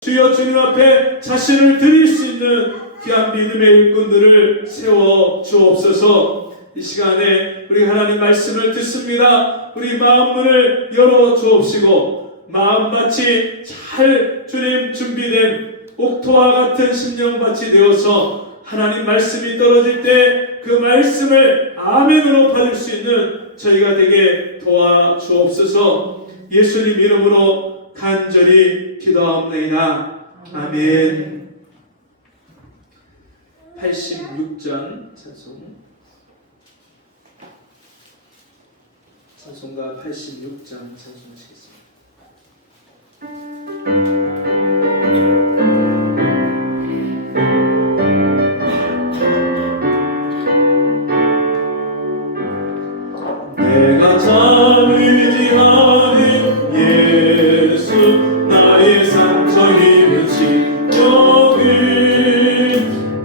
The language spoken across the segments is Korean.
주여 주님 앞에 자신을 드릴 수 있는 귀한 믿음의 일꾼들을 세워 주옵소서. 이 시간에 우리 하나님 말씀을 듣습니다. 우리 마음문을 열어 주옵시고 마음밭이 잘 주님 준비된 옥토와 같은 심령밭이 되어서 하나님 말씀이 떨어질 때 그 말씀을 아멘으로 받을 수 있는 저희가 되게 도와주옵소서. 예수님 이름으로 간절히 기도하옵나이다. 아멘. 86장 찬송가 86장 찬송하시겠습니다. 내가 참 의지하는 예수 나의 상처 입은 심령을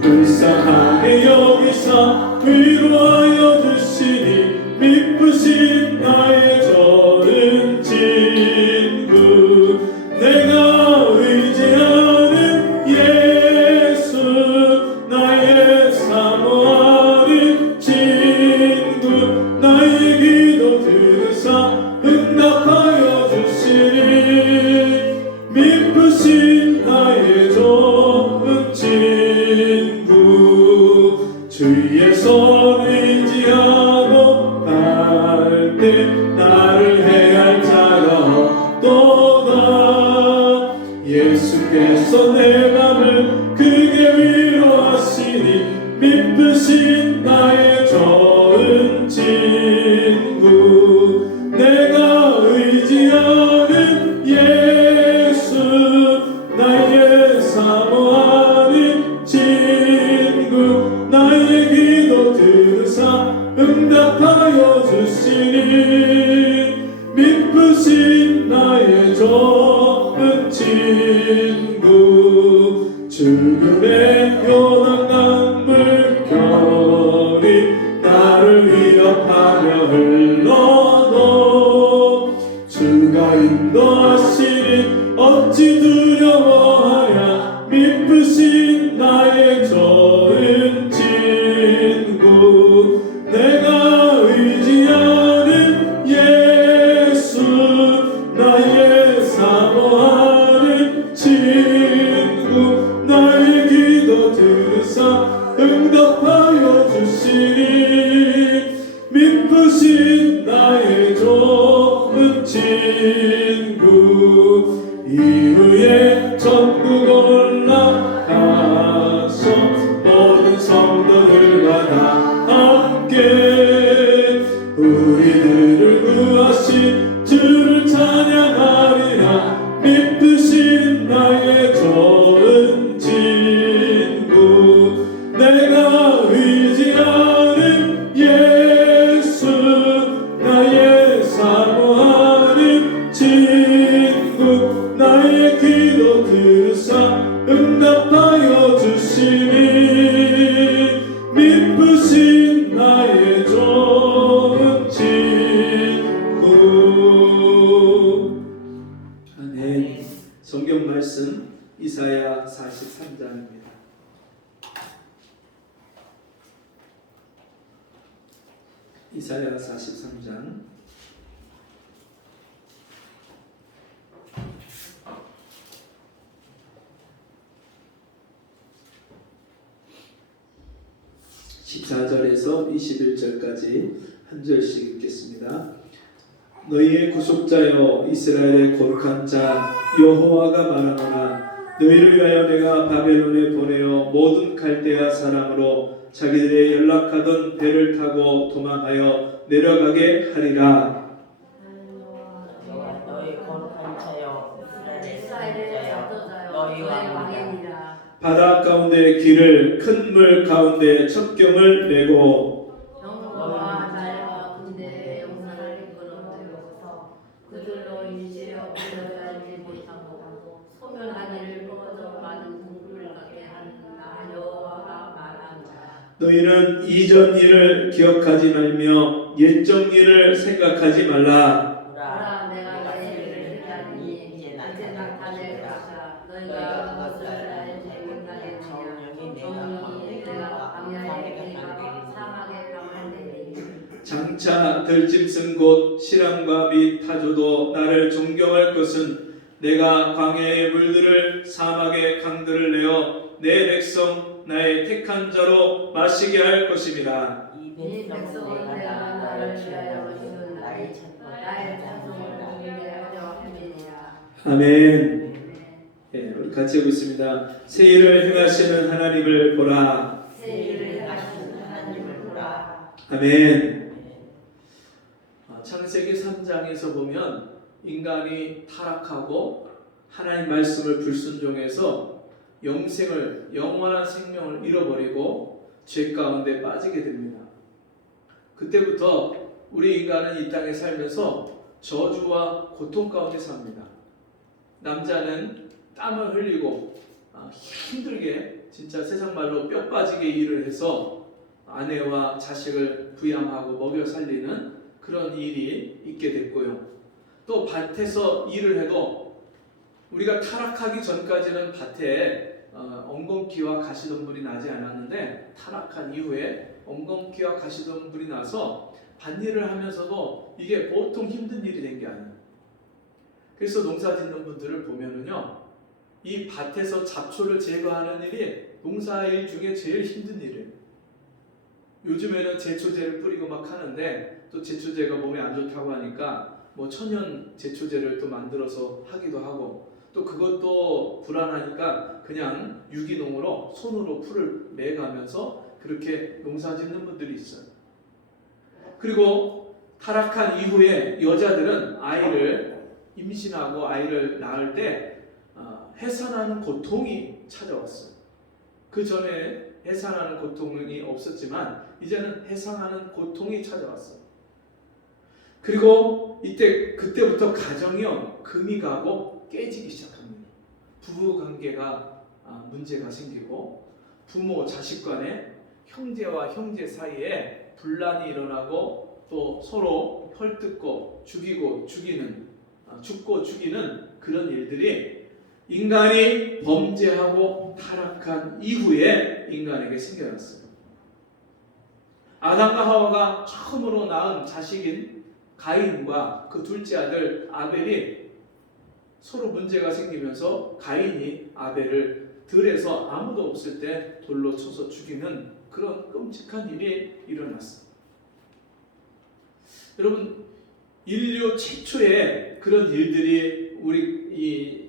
불쌍하게 여기사 위로하여 주시니 미쁘신 나의 저른 친구 내가 의지하는 예수 나의 사모하는 친구 나의 기도 들으사 응답하여 주시니 미쁘신 나의 좋은 친구 주의 손 의지하고 갈 때 나를 해할 자가 없도다. 예수께서 내 맘을 크게 위로하시니 미쁘신 나의 좋은 친구 내가 의지하는 예수 나의 사모하는 친구 나의 기도 들으사 응답하여 주시니 미쁘신 나의 좋은 친구 죽음의 요단강 물결이 나를 위협하며 흘러도 주가 인도하시니 어찌 두려워하랴 미쁘신 나의 좋은 친구 내가 의지하는 예수 나의 사모하는 친구 나의 기도 들으사 응답하여 주시니 미쁘신 나의 좋은 친구 이후에 천국 올라가서 모든 성도들과 다 함께 우리들을 구하신 주를 찬양하리라 미쁘신 나의 좋은 친구 내가 의지하는 예수 나의 사모하는 친구 나의 기도 들으사 응답하여 주시니 미쁘신 나의 좋은 친구. 아멘. 성경 말씀 이사야 43장입니다. 이사야 43장 14절에서 21절까지 한 절씩 읽겠습니다. 너희의 구속자여 이스라엘의 거룩한 자 여호와가 말하노라 너희를 위하여 내가 바벨론에 보내어 모든 갈대아 사람으로 자기들의 연락하던 배를 타고 도망하여 내려가게 하리라. 너희 거룩한 자여 이스라엘의 압도자여 너희 너희 왕이니라. 바다 가운데 길을 큰 물 가운데 첩경을 메고 영광과 나라와 군대의 용사를 이끌어내어서 그들로 일시여 올려가지 못하고 소멸하기를 꺼져 많은 궁굴을 가게 하는 나 여호와가 말한다. 너희는 이전 일을 기억하지 말며 옛적 일을 생각하지 말라. 보라 내가 너희를 회개하니 이제 나타낼 것이라. 너희가 들짐승 곧 시람과 및 타조도 나를 존경할 것은 내가 광야의 물들을 사막의 강들을 내어 내 백성 나의 택한 자로 마시게 할 것입니다. 이 이 백성은 백성은 내가 내가 나를 나를 위하여 위하여 지은 나의 천국 나의 자손을 위하여 함이니라. 아멘. 네. 예, 우리 같이 읽겠습니다. 새 일을 행하시는 하나님을 보라. 새 일을 하시는 하나님을 보라. 아멘. 창세기 3장에서 보면 인간이 타락하고 하나님 말씀을 불순종해서 영생을 영원한 생명을 잃어버리고 죄 가운데 빠지게 됩니다. 그때부터 우리 인간은 이 땅에 살면서 저주와 고통 가운데 삽니다. 남자는 땀을 흘리고 힘들게 진짜 세상 말로 뼈 빠지게 일을 해서 아내와 자식을 부양하고 먹여 살리는 그런 일이 있게 됐고요. 또 밭에서 일을 해도 우리가 타락하기 전까지는 밭에 엉겅퀴와 가시덤불이 나지 않았는데 타락한 이후에 엉겅퀴와 가시덤불이 나서 밭일을 하면서도 이게 보통 힘든 일이 된 게 아니에요. 그래서 농사 짓는 분들을 보면은요, 이 밭에서 잡초를 제거하는 일이 농사일 중에 제일 힘든 일이에요. 요즘에는 제초제를 뿌리고 막 하는데 또 제초제가 몸에 안 좋다고 하니까 뭐 천연 제초제를 또 만들어서 하기도 하고 또 그것도 불안하니까 그냥 유기농으로 손으로 풀을 매가면서 그렇게 농사 짓는 분들이 있어요. 그리고 타락한 이후에 여자들은 아이를 임신하고 아이를 낳을 때 해산하는 고통이 찾아왔어요. 그 전에 해산하는 고통이 없었지만 이제는 해산하는 고통이 찾아왔어요. 그리고 그때부터 가정이요 금이 가고 깨지기 시작합니다. 부부 관계가 문제가 생기고 부모 자식 간에 형제와 형제 사이에 분란이 일어나고 또 서로 헐뜯고 죽이고 죽이는 죽고 죽이는 그런 일들이 인간이 범죄하고 타락한 이후에 인간에게 생겨났어요. 아담과 하와가 처음으로 낳은 자식인 가인과 그 둘째 아들 아벨이 서로 문제가 생기면서 가인이 아벨을 들에서 아무도 없을 때 돌로 쳐서 죽이는 그런 끔찍한 일이 일어났어요. 여러분, 인류 최초의 그런 일들이 우리 이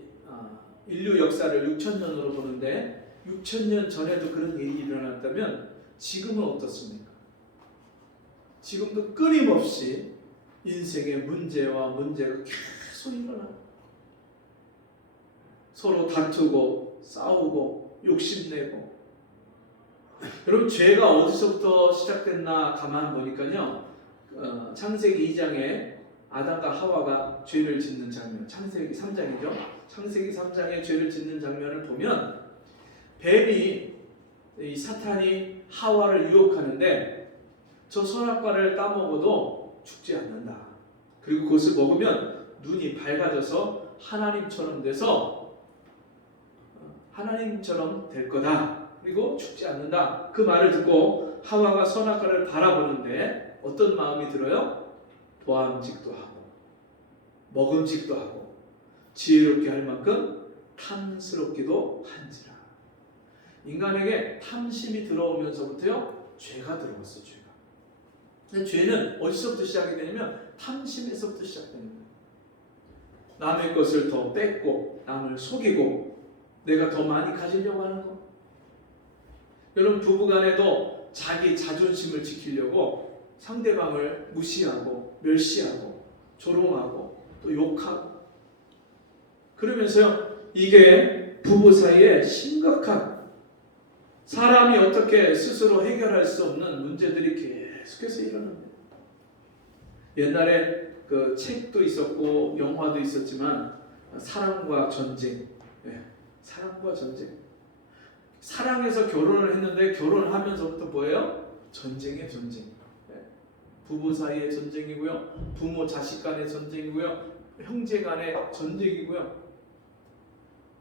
인류 역사를 6,000년으로 보는데 6,000년 전에도 그런 일이 일어났다면 지금은 어떻습니까? 지금도 끊임없이 인생의 문제와 문제가 계속 일어나요. 서로 다투고 싸우고 욕심내고. 여러분, 죄가 어디서부터 시작됐나 가만 보니까요, 창세기 2장에 아담과 하와가 죄를 짓는 장면, 창세기 3장이죠. 창세기 3장에 죄를 짓는 장면을 보면 뱀이 이 사탄이 하와를 유혹하는데 저 선악과를 따먹어도 죽지 않는다. 그리고 그것을 먹으면 눈이 밝아져서 하나님처럼 돼서 하나님처럼 될 거다. 그리고 죽지 않는다. 그 말을 듣고 하와가 선악과를 바라보는데 어떤 마음이 들어요? 보암직도 하고 먹음직도 하고 지혜롭게 할 만큼 탐스럽기도 한지라. 인간에게 탐심이 들어오면서부터요 죄가 들어왔어. 죄가. 근데 죄는 어디서부터 시작이 되냐면 탐심에서부터 시작되는 거예요. 남의 것을 더 뺏고 남을 속이고 내가 더 많이 가지려고 하는 거. 여러분, 부부간에도 자기 자존심을 지키려고 상대방을 무시하고 멸시하고 조롱하고 또 욕하고 그러면서요 이게 부부 사이에 심각한 사람이 어떻게 스스로 해결할 수 없는 문제들이 계속해서 일어납니다. 옛날에 그 책도 있었고 영화도 있었지만 사랑과 전쟁, 사랑과 전쟁. 사랑해서 결혼을 했는데 결혼하면서부터 뭐예요? 전쟁의 전쟁. 부부 사이의 전쟁이고요, 부모 자식 간의 전쟁이고요, 형제 간의 전쟁이고요.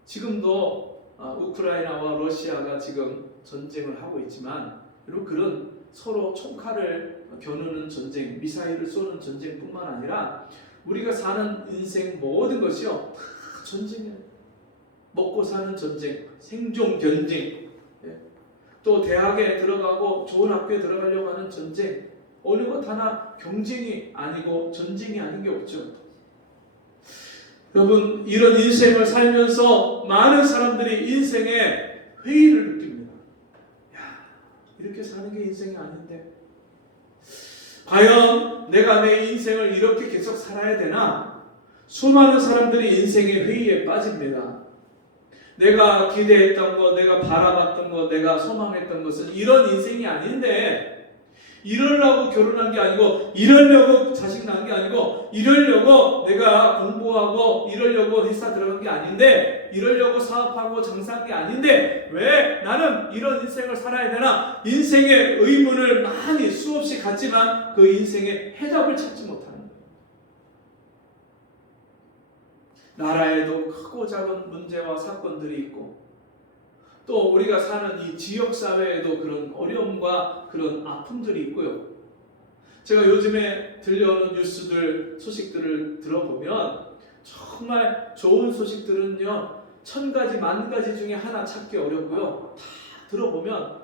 지금도 우크라이나와 러시아가 지금 전쟁을 하고 있지만 여러분, 그런 서로 총칼을 겨누는 전쟁, 미사일을 쏘는 전쟁뿐만 아니라 우리가 사는 인생 모든 것이요 다 전쟁이에요. 먹고 사는 전쟁, 생존 전쟁, 또 대학에 들어가고 좋은 학교에 들어가려고 하는 전쟁, 어느 것 하나 경쟁이 아니고 전쟁이 아닌 게 없죠. 여러분, 이런 인생을 살면서 많은 사람들이 인생의 회의를 느낍니다. 야, 이렇게 사는 게 인생이 아닌데 과연 내가 내 인생을 이렇게 계속 살아야 되나? 수많은 사람들이 인생의 회의에 빠집니다. 내가 기대했던 것, 내가 바라봤던 것, 내가 소망했던 것은 이런 인생이 아닌데 이러려고 결혼한 게 아니고 이러려고 자식 낳은 게 아니고 이러려고 내가 공부하고 이러려고 회사 들어간 게 아닌데 이러려고 사업하고 장사한 게 아닌데 왜 나는 이런 인생을 살아야 되나? 인생의 의문을 많이 수없이 갖지만 그 인생의 해답을 찾지 못하는 거예요. 나라에도 크고 작은 문제와 사건들이 있고 또 우리가 사는 이 지역사회에도 그런 어려움과 그런 아픔들이 있고요. 제가 요즘에 들려오는 뉴스들, 소식들을 들어보면 정말 좋은 소식들은요 1000가지, 10,000가지 중에 하나 찾기 어렵고요. 다 들어보면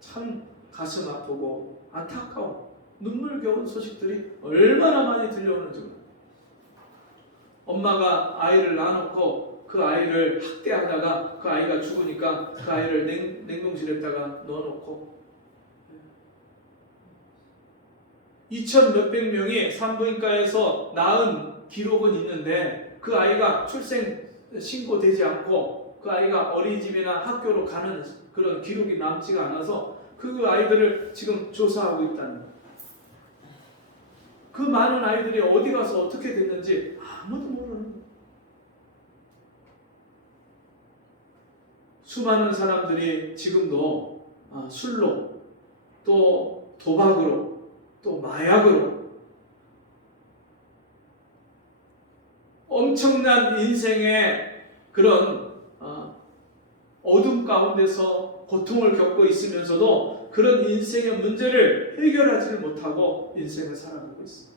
참 가슴 아프고 안타까운 눈물겨운 소식들이 얼마나 많이 들려오는지 몰라요. 엄마가 아이를 낳아놓고 그 아이를 학대하다가 그 아이가 죽으니까 그 아이를 냉동실에다가 넣어놓고 2,000 몇백 명이 산부인과에서 낳은 기록은 있는데 그 아이가 출생 신고되지 않고 그 아이가 어린이집이나 학교로 가는 그런 기록이 남지가 않아서 그 아이들을 지금 조사하고 있다는 거예요. 그 많은 아이들이 어디 가서 어떻게 됐는지 아무도 모르는 거예요. 수많은 사람들이 지금도 술로 또 도박으로 또 마약으로 엄청난 인생의 그런 어둠 가운데서 고통을 겪고 있으면서도 그런 인생의 문제를 해결하지 못하고 인생을 살아가고 있습니다.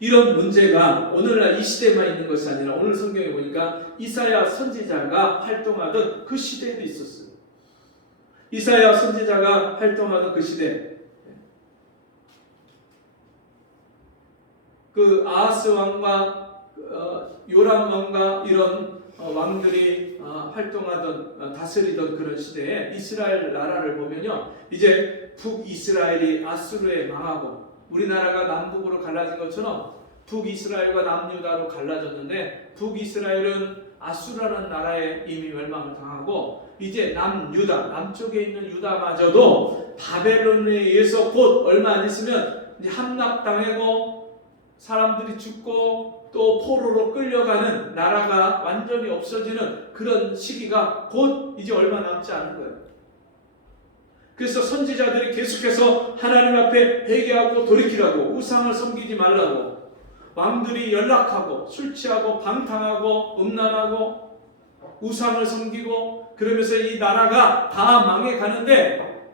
이런 문제가 오늘날 이 시대만 있는 것이 아니라 오늘 성경에 보니까 이사야 선지자가 활동하던 그 시대에도 있었어요. 이사야 선지자가 활동하던 그 시대, 그 아하스 왕과 요람 왕과 이런 왕들이 활동하던 다스리던 그런 시대에 이스라엘 나라를 보면요, 이제 북이스라엘이 아수르에 망하고 우리나라가 남북으로 갈라진 것처럼 북이스라엘과 남유다로 갈라졌는데 북이스라엘은 아수라는 나라에 이미 멸망을 당하고 이제 남유다, 남쪽에 있는 유다마저도 바벨론에 의해서 곧 얼마 안 있으면 함락당하고 사람들이 죽고 또 포로로 끌려가는 나라가 완전히 없어지는 그런 시기가 곧 이제 얼마 남지 않은 거예요. 그래서 선지자들이 계속해서 하나님 앞에 회개하고 돌이키라고, 우상을 섬기지 말라고, 왕들이 연락하고 술 취하고 방탕하고 음란하고 우상을 섬기고 그러면서 이 나라가 다 망해가는데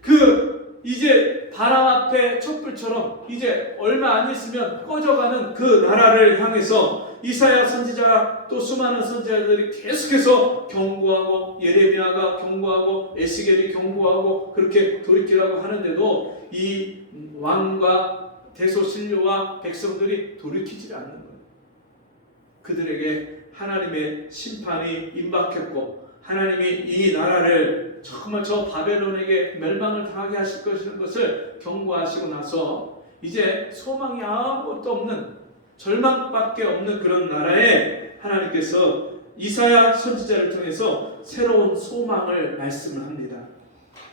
그 이제 바람 앞에 촛불처럼 이제 얼마 안 있으면 꺼져가는 그 나라를 향해서 이사야 선지자가 또 수많은 선지자들이 계속해서 경고하고 예레미야가 경고하고 에스겔이 경고하고 그렇게 돌이키라고 하는데도 이 왕과 대소신료와 백성들이 돌이키지 않는 거예요. 그들에게 하나님의 심판이 임박했고 하나님이 이 나라를 정말 저 바벨론에게 멸망을 당하게 하실 것을 경고하시고 나서 이제 소망이 아무것도 없는 절망밖에 없는 그런 나라에 하나님께서 이사야 선지자를 통해서 새로운 소망을 말씀을 합니다.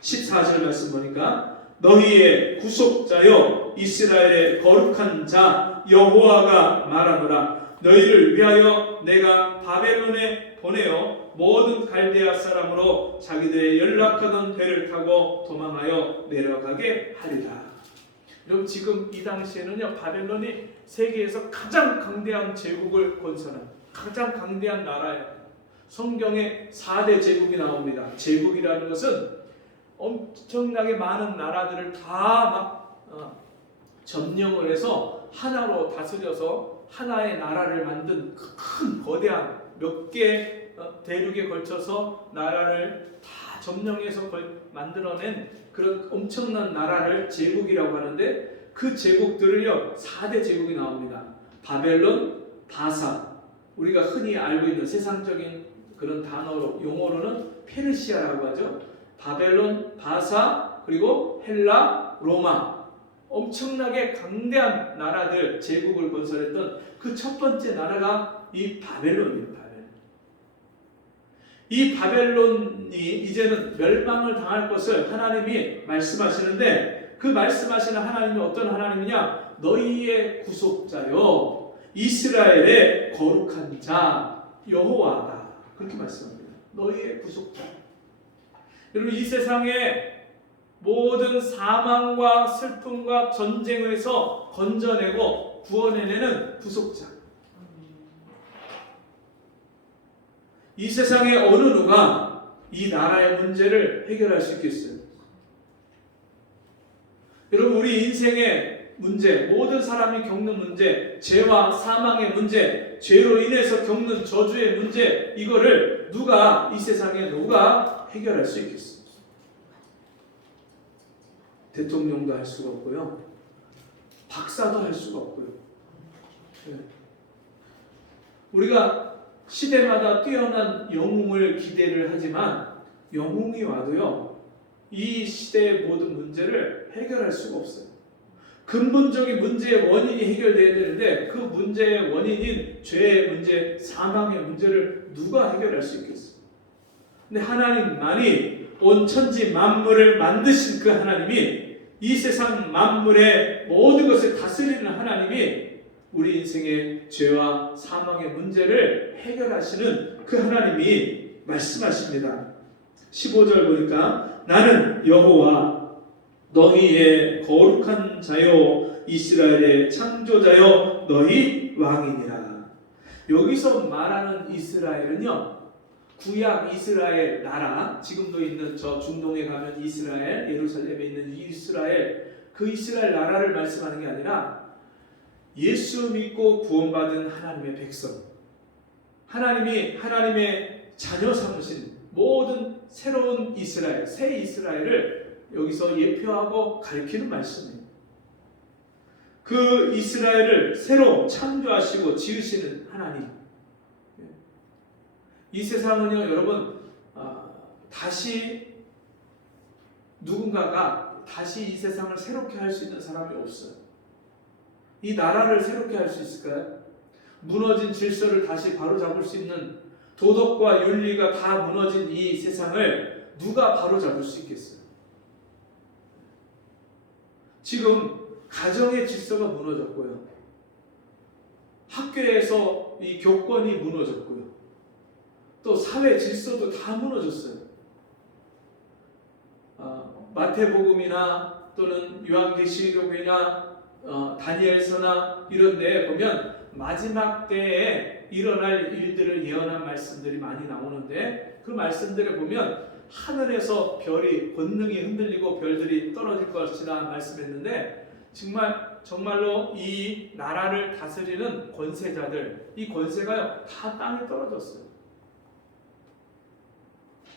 14절 말씀 보니까 너희의 구속자여 이스라엘의 거룩한 자 여호와가 말하노라 너희를 위하여 내가 바벨론에 보내어 모든 갈대아 사람으로 자기들의 연락하던 배를 타고 도망하여 내려가게 하리라. 여러분 지금 이 당시에는요 바벨론이 세계에서 가장 강대한 제국을 건설한 가장 강대한 나라예요. 성경에 4대 제국이 나옵니다. 제국이라는 것은 엄청나게 많은 나라들을 다 막 점령을 해서 하나로 다스려서 하나의 나라를 만든 큰 거대한 몇 개 대륙에 걸쳐서 나라를 다 점령해서 만들어낸 그런 엄청난 나라를 제국이라고 하는데, 그 제국들을요 4대 제국이 나옵니다. 바벨론, 바사, 우리가 흔히 알고 있는 세상적인 그런 단어로 용어로는 페르시아라고 하죠. 바벨론, 바사, 그리고 헬라, 로마, 엄청나게 강대한 나라들 제국을 건설했던 그 첫 번째 나라가 이 바벨론입니다. 이 바벨론이 이제는 멸망을 당할 것을 하나님이 말씀하시는데, 그 말씀하시는 하나님이 어떤 하나님이냐? 너희의 구속자요 이스라엘의 거룩한 자 여호와다, 그렇게 말씀합니다. 너희의 구속자. 여러분, 이 세상의 모든 사망과 슬픔과 전쟁에서 건져내고 구원해내는 구속자. 이 세상의 어느 누가 이 나라의 문제를 해결할 수 있겠어요? 여러분, 우리 인생의 문제, 모든 사람이 겪는 문제, 죄와 사망의 문제, 죄로 인해서 겪는 저주의 문제, 이거를 이 세상에 누가 해결할 수 있겠어요? 대통령도 할 수가 없고요, 박사도 할 수가 없고요. 우리가 시대마다 뛰어난 영웅을 기대를 하지만 영웅이 와도요 이 시대의 모든 문제를 해결할 수가 없어요. 근본적인 문제의 원인이 해결돼야 되는데, 그 문제의 원인인 죄의 문제, 사망의 문제를 누가 해결할 수 있겠어요? 근데 하나님만이 온 천지 만물을 만드신 그 하나님이, 이 세상 만물의 모든 것을 다스리는 하나님이 우리 인생의 죄와 사망의 문제를 해결하시는 그 하나님이 말씀하십니다. 15절 보니까 나는 여호와 너희의 거룩한 자요 이스라엘의 창조자요 너희 왕이니라. 여기서 말하는 이스라엘은요, 구약 이스라엘 나라, 지금도 있는 저 중동에 가면 이스라엘, 예루살렘에 있는 이스라엘, 그 이스라엘 나라를 말씀하는 게 아니라 예수 믿고 구원받은 하나님의 백성, 하나님이 하나님의 자녀 삼으신 모든 새로운 이스라엘, 새 이스라엘을 여기서 예표하고 가리키는 말씀이에요. 그 이스라엘을 새로 창조하시고 지으시는 하나님. 이 세상은요 여러분, 다시 누군가가 다시 이 세상을 새롭게 할 수 있는 사람이 없어요. 이 나라를 새롭게 할 수 있을까요? 무너진 질서를 다시 바로잡을 수 있는, 도덕과 윤리가 다 무너진 이 세상을 누가 바로잡을 수 있겠어요? 지금 가정의 질서가 무너졌고요, 학교에서 이 교권이 무너졌고요, 또 사회 질서도 다 무너졌어요. 마태복음이나 또는 요한계시록이나 다니엘서나 이런 데 보면 마지막 때에 일어날 일들을 예언한 말씀들이 많이 나오는데, 그 말씀들을 보면 하늘에서 별이 권능이 흔들리고 별들이 떨어질 것이다 말씀했는데, 정말로 이 나라를 다스리는 권세자들, 이 권세가 다 땅에 떨어졌어요.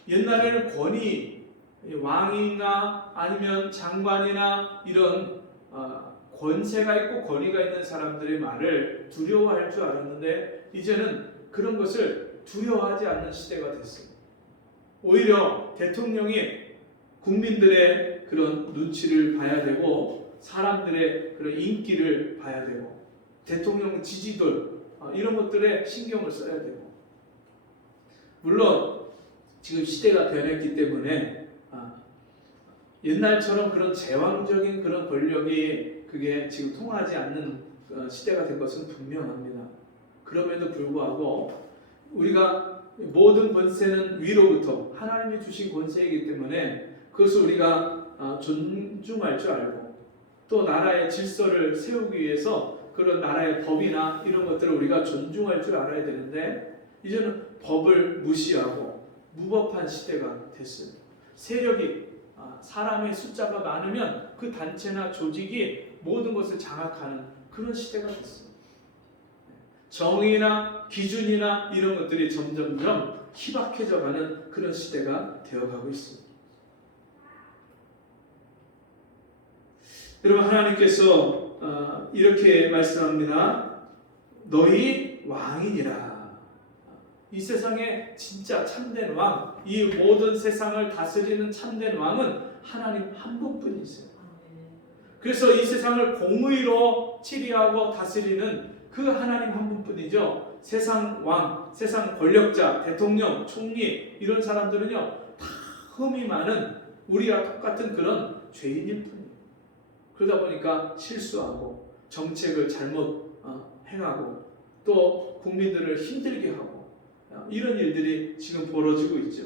옛날에는 권위, 왕이나 아니면 장관이나 이런 권세가 있고 권위가 있는 사람들의 말을 두려워할 줄 알았는데, 이제는 그런 것을 두려워하지 않는 시대가 됐어요. 오히려 대통령이 국민들의 그런 눈치를 봐야 되고, 사람들의 그런 인기를 봐야 되고, 대통령 지지들 이런 것들에 신경을 써야 되고, 물론 지금 시대가 변했기 때문에 옛날처럼 그런 제왕적인 그런 권력이 그게 지금 통하지 않는 시대가 된 것은 분명합니다. 그럼에도 불구하고 우리가 모든 권세는 위로부터 하나님이 주신 권세이기 때문에 그것을 우리가 존중할 줄 알고, 또 나라의 질서를 세우기 위해서 그런 나라의 법이나 이런 것들을 우리가 존중할 줄 알아야 되는데, 이제는 법을 무시하고 무법한 시대가 됐어요. 세력이 사람의 숫자가 많으면 그 단체나 조직이 모든 것을 장악하는 그런 시대가 됐어요. 정의나 기준이나 이런 것들이 점점점 희박해져가는 그런 시대가 되어가고 있습니다. 여러분, 하나님께서 이렇게 말씀합니다. 너희 왕이니라. 이 세상에 진짜 참된 왕, 이 모든 세상을 다스리는 참된 왕은 하나님 한 분뿐이세요. 그래서 이 세상을 공의로 치리하고 다스리는 그 하나님 한 분뿐이죠. 세상 왕, 세상 권력자, 대통령, 총리 이런 사람들은요 다 흠이 많은 우리와 똑같은 그런 죄인일 뿐이에요. 그러다 보니까 실수하고 정책을 잘못 행하고 또 국민들을 힘들게 하고 이런 일들이 지금 벌어지고 있죠.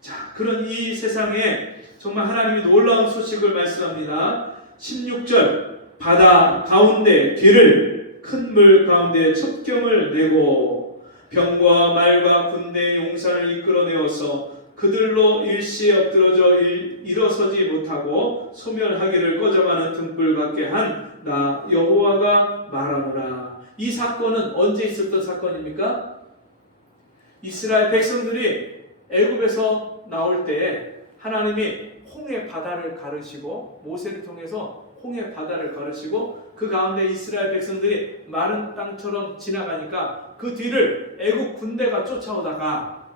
자, 그런 이 세상에 정말 하나님이 놀라운 소식을 말씀합니다. 16절 바다 가운데 길을 큰 물 가운데 첩경을 내고 병과 말과 군대의 용사를 이끌어내어서 그들로 일시에 엎드러져 일어서지 못하고 소멸하기를 꺼져가는 등불 같게 한 나 여호와가 말하노라. 이 사건은 언제 있었던 사건입니까? 이스라엘 백성들이 애굽에서 나올 때에 하나님이 홍해 바다를 가르시고 모세를 통해서 홍해 바다를 가르시고 그 가운데 이스라엘 백성들이 마른 땅처럼 지나가니까 그 뒤를 애굽 군대가 쫓아오다가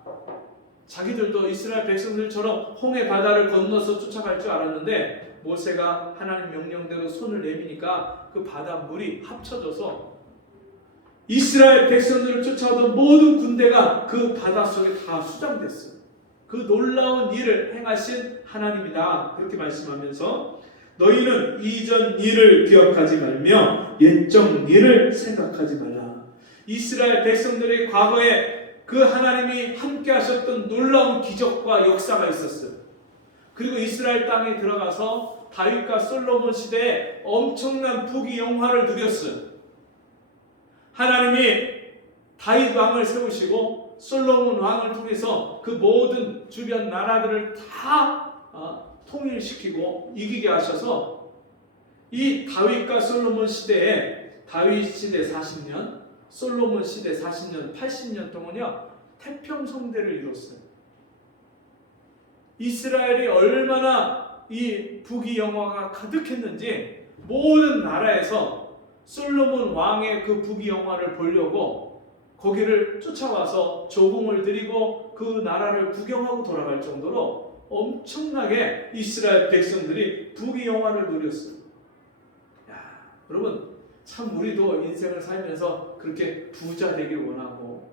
자기들도 이스라엘 백성들처럼 홍해 바다를 건너서 쫓아갈 줄 알았는데 모세가 하나님 명령대로 손을 내미니까 그 바다 물이 합쳐져서 이스라엘 백성들을 쫓아오던 모든 군대가 그 바다 속에 다 수장됐어요. 그 놀라운 일을 행하신 하나님이다. 그렇게 말씀하면서 너희는 이전 일을 기억하지 말며 옛적 일을 생각하지 말라. 이스라엘 백성들의 과거에 그 하나님이 함께 하셨던 놀라운 기적과 역사가 있었어요. 그리고 이스라엘 땅에 들어가서 다윗과 솔로몬 시대에 엄청난 부귀 영화를 누렸어요. 하나님이 다윗 왕을 세우시고 솔로몬 왕을 통해서 그 모든 주변 나라들을 다 통일시키고 이기게 하셔서 이 다윗과 솔로몬 시대에 다윗 시대 40년, 솔로몬 시대 40년, 80년 동안요 태평성대를 이뤘어요. 이스라엘이 얼마나 이 부귀 영화가 가득했는지 모든 나라에서 솔로몬 왕의 그 부귀 영화를 보려고 거기를 쫓아와서 조공을 드리고 그 나라를 구경하고 돌아갈 정도로 엄청나게 이스라엘 백성들이 부귀 영화를 누렸어요. 야, 여러분 참 우리도 인생을 살면서 그렇게 부자 되길 원하고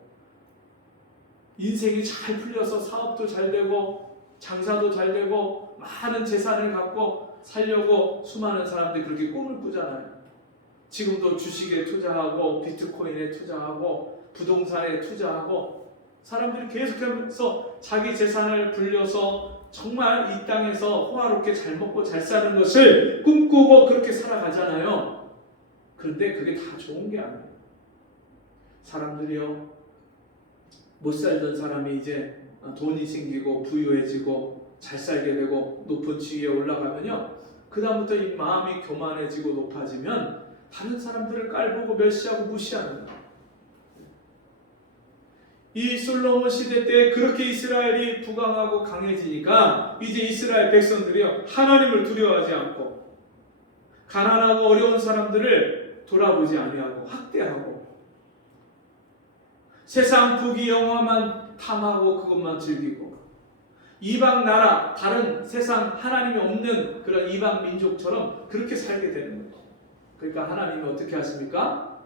인생이 잘 풀려서 사업도 잘 되고 장사도 잘 되고 많은 재산을 갖고 살려고 수많은 사람들이 그렇게 꿈을 꾸잖아요. 지금도 주식에 투자하고 비트코인에 투자하고 부동산에 투자하고 사람들이 계속해서 자기 재산을 불려서 정말 이 땅에서 호화롭게 잘 먹고 잘 사는 것을 꿈꾸고 그렇게 살아가잖아요. 그런데 그게 다 좋은 게 아니에요. 사람들이요 못 살던 사람이 이제 돈이 생기고 부유해지고 잘 살게 되고 높은 지위에 올라가면요 그 다음부터 이 마음이 교만해지고 높아지면 다른 사람들을 깔보고 멸시하고 무시하는 거예요. 이 솔로몬 시대 때 그렇게 이스라엘이 부강하고 강해지니까 이제 이스라엘 백성들이요 하나님을 두려워하지 않고 가난하고 어려운 사람들을 돌아보지 아니하고 학대하고 세상 부귀 영화만 탐하고 그것만 즐기고 이방 나라 다른 세상 하나님이 없는 그런 이방 민족처럼 그렇게 살게 되는 거예요. 그러니까 하나님이 어떻게 하십니까?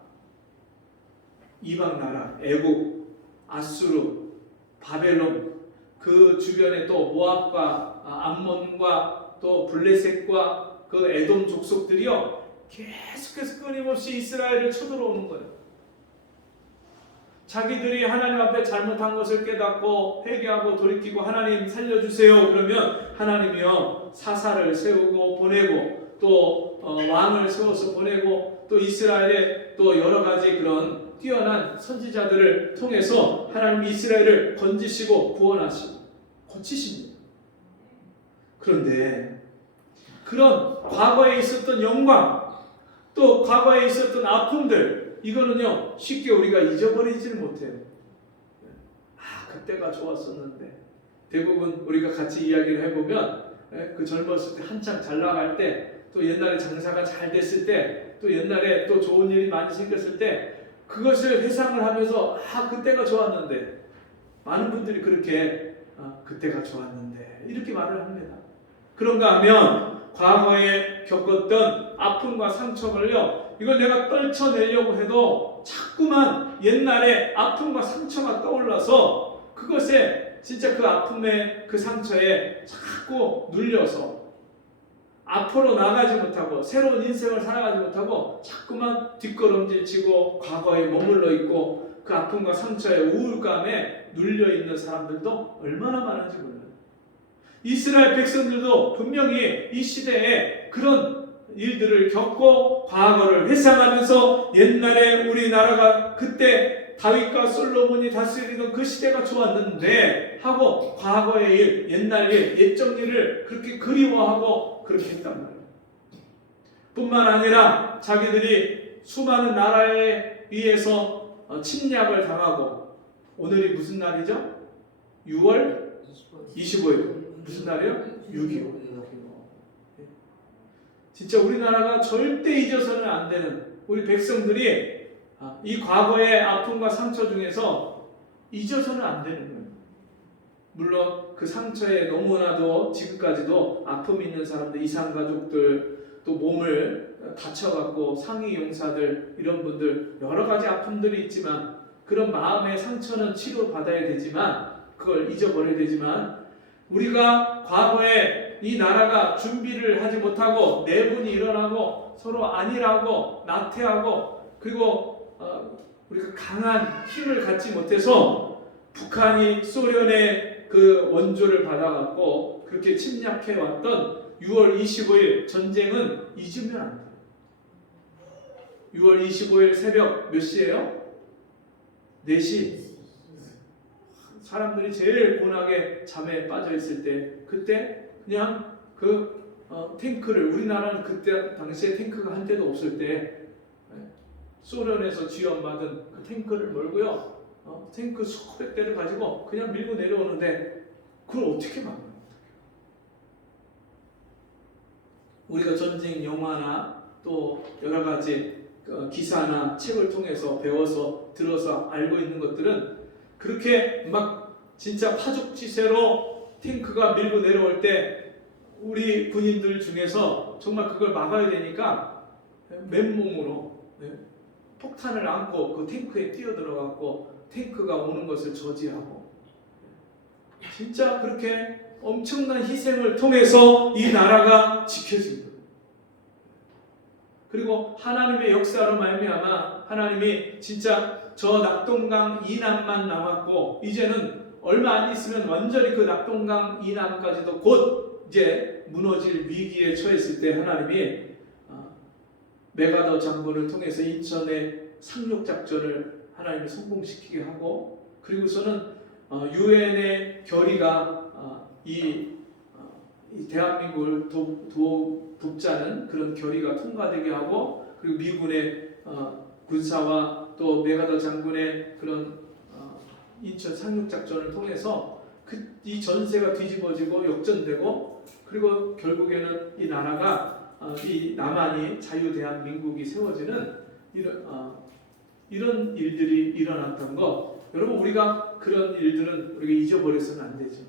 이방 나라 애국, 아수르, 바벨론 그 주변에 또 모압과 암몬과 또 블레셋과 그 에돔 족속들이요 계속해서 끊임없이 이스라엘을 쳐들어오는 거예요. 자기들이 하나님 앞에 잘못한 것을 깨닫고 회개하고 돌이키고 하나님 살려주세요 그러면 하나님이요 사사를 세우고 보내고 또 왕을 세워서 보내고 또 이스라엘에 또 여러 가지 그런 뛰어난 선지자들을 통해서 하나님이 이스라엘을 건지시고 구원하시고 고치십니다. 그런데 그런 과거에 있었던 영광, 또 과거에 있었던 아픔들, 이거는요 쉽게 우리가 잊어버리지를 못해요. 그때가 좋았었는데. 대부분 우리가 같이 이야기를 해보면 그 젊었을 때 한창 잘 나갈 때, 또 옛날에 장사가 잘 됐을 때, 또 옛날에 또 좋은 일이 많이 생겼을 때 그것을 회상을 하면서 그때가 좋았는데, 많은 분들이 그렇게 그때가 좋았는데 이렇게 말을 합니다. 그런가 하면 과거에 겪었던 아픔과 상처를요, 이걸 내가 떨쳐내려고 해도 자꾸만 옛날에 아픔과 상처가 떠올라서 그것에 진짜 그 아픔에 그 상처에 자꾸 눌려서 앞으로 나가지 못하고 새로운 인생을 살아가지 못하고 자꾸만 뒷걸음질 치고 과거에 머물러 있고 그 아픔과 상처에 우울감에 눌려 있는 사람들도 얼마나 많은지 몰라요. 이스라엘 백성들도 분명히 이 시대에 그런 일들을 겪고 과거를 회상하면서 옛날에 우리나라가 그때 다윗과 솔로몬이 다스리던 그 시대가 좋았는데 하고 과거의 일, 옛날 일, 옛적 일을 그렇게 그리워하고 그렇게 했단 말이에요. 뿐만 아니라 자기들이 수많은 나라에 의해서 침략을 당하고, 오늘이 무슨 날이죠? 6월 25일. 무슨 날이에요? 6.25. 진짜 우리나라가 절대 잊어서는 안 되는, 우리 백성들이 이 과거의 아픔과 상처 중에서 잊어서는 안 되는 거예요. 물론 그 상처에 너무나도 지금까지도 아픔이 있는 사람들, 이산가족들, 또 몸을 다쳐갖고 상위 용사들, 이런 분들 여러 가지 아픔들이 있지만, 그런 마음의 상처는 치료받아야 되지만, 그걸 잊어버려야 되지만, 우리가 과거에 이 나라가 준비를 하지 못하고 내분이 일어나고 서로 안일하고 나태하고, 그리고 우리가 강한 힘을 갖지 못해서 북한이 소련의 그 원조를 받아갖고 그렇게 침략해왔던 6월 25일 전쟁은 잊으면 안 돼요. 6월 25일 새벽 몇 시예요? 4시. 사람들이 제일 고나게 잠에 빠져있을 때, 그때 그냥 탱크를, 우리나라는 그때 당시에 탱크가 한 대도 없을 때 소련에서 지원받은 그 탱크를 몰고요, 탱크 수백 대를 가지고 그냥 밀고 내려오는데 그걸 어떻게 막아요? 우리가 전쟁 영화나 또 여러 가지 기사나 책을 통해서 배워서 들어서 알고 있는 것들은, 그렇게 막 진짜 파죽지세로 탱크가 밀고 내려올 때 우리 군인들 중에서 정말 그걸 막아야 되니까 맨몸으로 폭탄을 안고 그 탱크에 뛰어들어갔고 탱크가 오는 것을 저지하고, 진짜 그렇게 엄청난 희생을 통해서 이 나라가 지켜진 거예요. 그리고 하나님의 역사로 말미암아 하나님이 진짜 저 낙동강 이남만 남았고, 이제는 얼마 안 있으면 완전히 그 낙동강 이남까지도 곧 이제 무너질 위기에 처했을 때 하나님이 메가더 장군을 통해서 인천의 상륙작전을 하나님이 성공시키게 하고, 그리고서는 유엔의 결의가 이 대한민국을 돕자는 그런 결의가 통과되게 하고, 그리고 미군의 군사와 또 메가더 장군의 그런 인천 상륙작전을 통해서 이 전세가 뒤집어지고 역전되고, 그리고 결국에는 이 나라가 이 남한이 자유대한민국이 세워지는 이런 일들이 일어났던 거, 여러분 우리가 그런 일들은 우리가 잊어버려서는 안 되죠.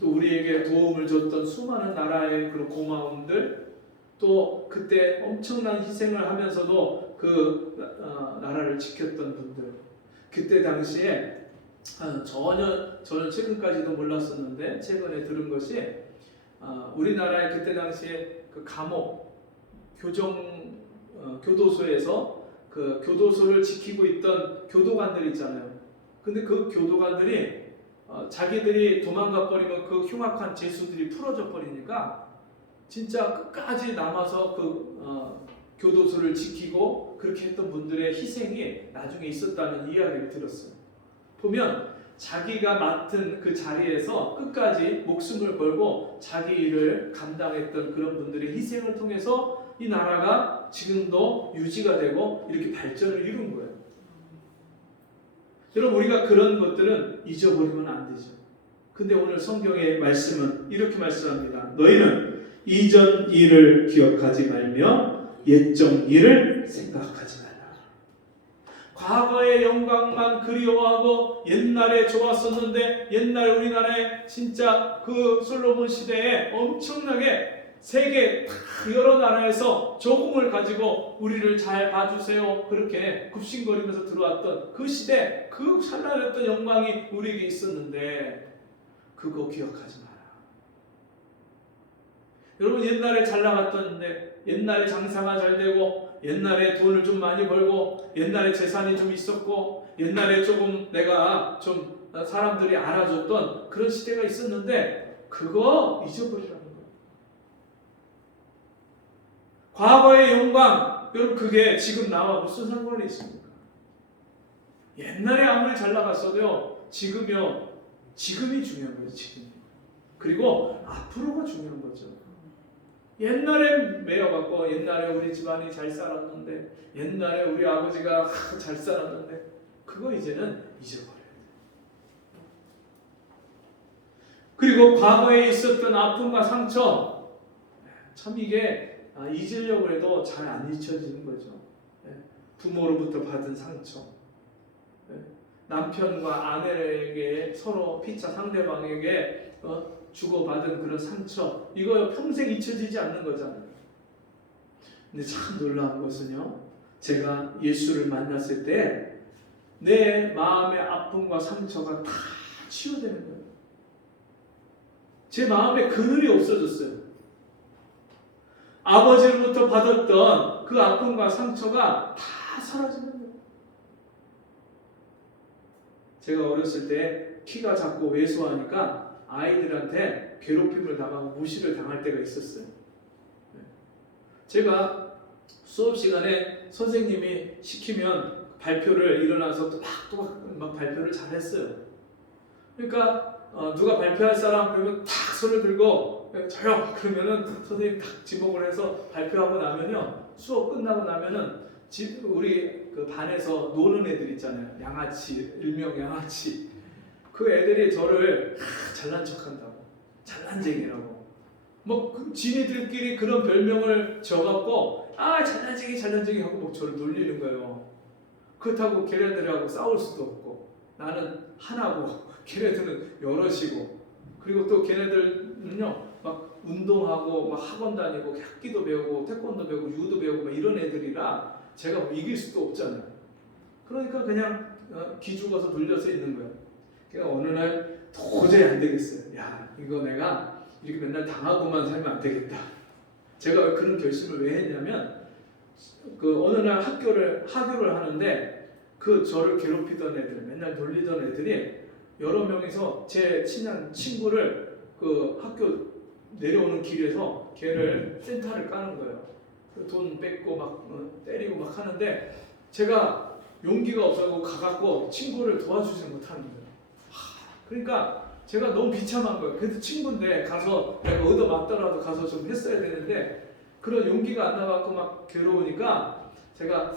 또 우리에게 도움을 줬던 수많은 나라의 그런 고마움들, 또 그때 엄청난 희생을 하면서도 그 나라를 지켰던 분들, 그때 당시에 저는 최근까지도 몰랐었는데 최근에 들은 것이, 우리나라의 그때 당시에 그 감옥 교도소에서 그 교도소를 지키고 있던 교도관들 있잖아요. 근데 그 교도관들이 자기들이 도망가 버리면 그 흉악한 죄수들이 풀어져 버리니까 진짜 끝까지 남아서 그 교도소를 지키고 그렇게 했던 분들의 희생이 나중에 있었다는 이야기를 들었어요. 보면 자기가 맡은 그 자리에서 끝까지 목숨을 걸고 자기 일을 감당했던 그런 분들의 희생을 통해서 이 나라가 지금도 유지가 되고 이렇게 발전을 이룬 거예요. 여러분, 우리가 그런 것들은 잊어버리면 안 되죠. 근데 오늘 성경의 말씀은 이렇게 말씀합니다. 너희는 이전 일을 기억하지 말며 옛적 일을 생각하지 말라. 과거의 영광만 그리워하고 옛날에 좋았었는데, 옛날 우리나라에 진짜 그 솔로몬 시대에 엄청나게 세계 여러 나라에서 조공을 가지고 우리를 잘 봐주세요 그렇게 굽신거리면서 들어왔던 그 시대, 그 찬란했던 영광이 우리에게 있었는데 그거 기억하지 마라. 여러분, 옛날에 잘 나갔던데, 옛날에 장사가 잘 되고, 옛날에 돈을 좀 많이 벌고, 옛날에 재산이 좀 있었고, 옛날에 조금 내가 좀 사람들이 알아줬던 그런 시대가 있었는데 그거 잊어버리라는 거예요. 과거의 영광, 여러분, 그게 지금 나와 무슨 상관이 있습니까? 옛날에 아무리 잘 나갔어도요, 지금이 중요한 거예요. 지금. 그리고 앞으로가 중요한 거죠. 옛날에 매여갖고, 옛날에 우리 집안이 잘 살았는데, 옛날에 우리 아버지가 잘 살았는데, 그거 이제는 잊어버려야 돼요. 그리고 과거에 있었던 아픔과 상처, 참 이게 잊으려고 해도 잘 안 잊혀지는 거죠. 부모로부터 받은 상처, 남편과 아내에게 서로 피차 상대방에게 주고받은 그런 상처, 이거 평생 잊혀지지 않는 거잖아요. 근데 참 놀라운 것은요, 제가 예수를 만났을 때 내 마음의 아픔과 상처가 다 치유되는 거예요. 제 마음에 그늘이 없어졌어요. 아버지로부터 받았던 그 아픔과 상처가 다 사라지는 거예요. 제가 어렸을 때 키가 작고 왜소하니까 아이들한테 괴롭힘을 당하고 무시를 당할 때가 있었어요. 제가 수업 시간에 선생님이 시키면 발표를 일어나서 막 발표를 잘했어요. 그러니까 누가 발표할 사람 그러면 탁 손을 들고 저요 그러면은 선생님 탁 지목을 해서 발표하고 나면요, 수업 끝나고 나면은 우리 그 반에서 노는 애들 있잖아요. 양아치, 일명 양아치. 그 애들이 저를 잘난 척한다고, 잘난쟁이라고, 뭐 지네들끼리 그런 별명을 줘갖고 잘난쟁이 하고 뭐 저를 놀리는 거예요. 그렇다고 걔네들하고 싸울 수도 없고, 나는 하나고 걔네들은 여럿이고, 그리고 또 걔네들은요 막 운동하고 막 학원 다니고 학기도 배우고 태권도 배우고 유도 배우고 막 이런 애들이라 제가 뭐 이길 수도 없잖아요. 그러니까 그냥 기죽어서 눌려서 있는 거예요. 그러니까 어느 날 도저히 안 되겠어요. 야, 이거 내가 이렇게 맨날 당하고만 살면 안 되겠다. 제가 그런 결심을 왜 했냐면, 그 어느 날 하교를 하는데 그 저를 괴롭히던 애들, 맨날 놀리던 애들이 여러 명이서 제 친한 친구를 그 학교 내려오는 길에서 걔를 센터를 까는 거예요. 돈 뺏고 막 때리고 막 하는데 제가 용기가 없어서 가갖고 친구를 도와주지 못하는 거예요. 그러니까 제가 너무 비참한 거예요. 그래도 친구인데 가서 내가 얻어맞더라도 가서 좀 했어야 되는데 그런 용기가 안 나갖고 막 괴로우니까 제가